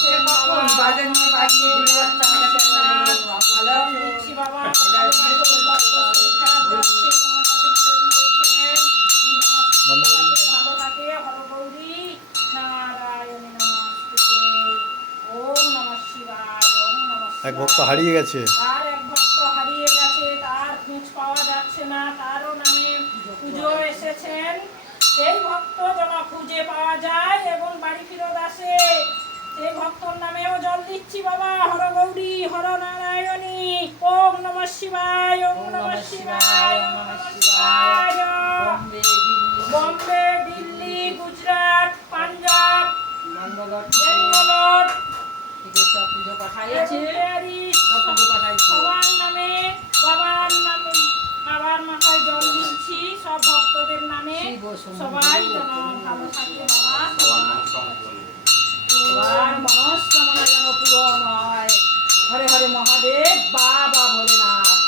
দিচ্ছেন বাবা। বাজার নিয়ে বাইরে ঘুরে যাচ্ছে, ভালো দিচ্ছি বাবা। খারাপ যাচ্ছে তোমার কাছে দিয়েছেন। ভালো থাকে হরগৌরী নারায়ণী নমস্তুতে। ওম নমঃ শিবায়, ওম নমঃ শিবায়। এক ভক্ত হারিয়ে গেছে। তার এক ভক্ত হারিয়ে গেছে, তার খোঁজ পাওয়া যাচ্ছে না, তারও নামে পুজো এসেছেন। সেই ভক্ত যেন খুঁজে পাওয়া যায় এবং বাড়ি ফেরত আসে। সেই ভক্তর নামেও জল দিচ্ছি বাবা। হরগৌরী হর নারায়ণী। ওম নমঃ শিবায়, ওম নমঃ শিবায়, ওম নমঃ শিবায়। বম্বে, দিল্লি, গুজরাট, পাঞ্জাব, বেঙ্গালোর থেকে সব পুজো পাঠাইছে, প্যারিস, সব পুজো পাঠাইছে। সবার নামে, বাবার নামে, বাবার মাথায় জল দিচ্ছি সব ভক্তদের নামে। সবাই যেন ভালো থাকে বাবা। সবার মনস্কামনা যেন পূরণ হয়। হরে হরে মহাদেব বা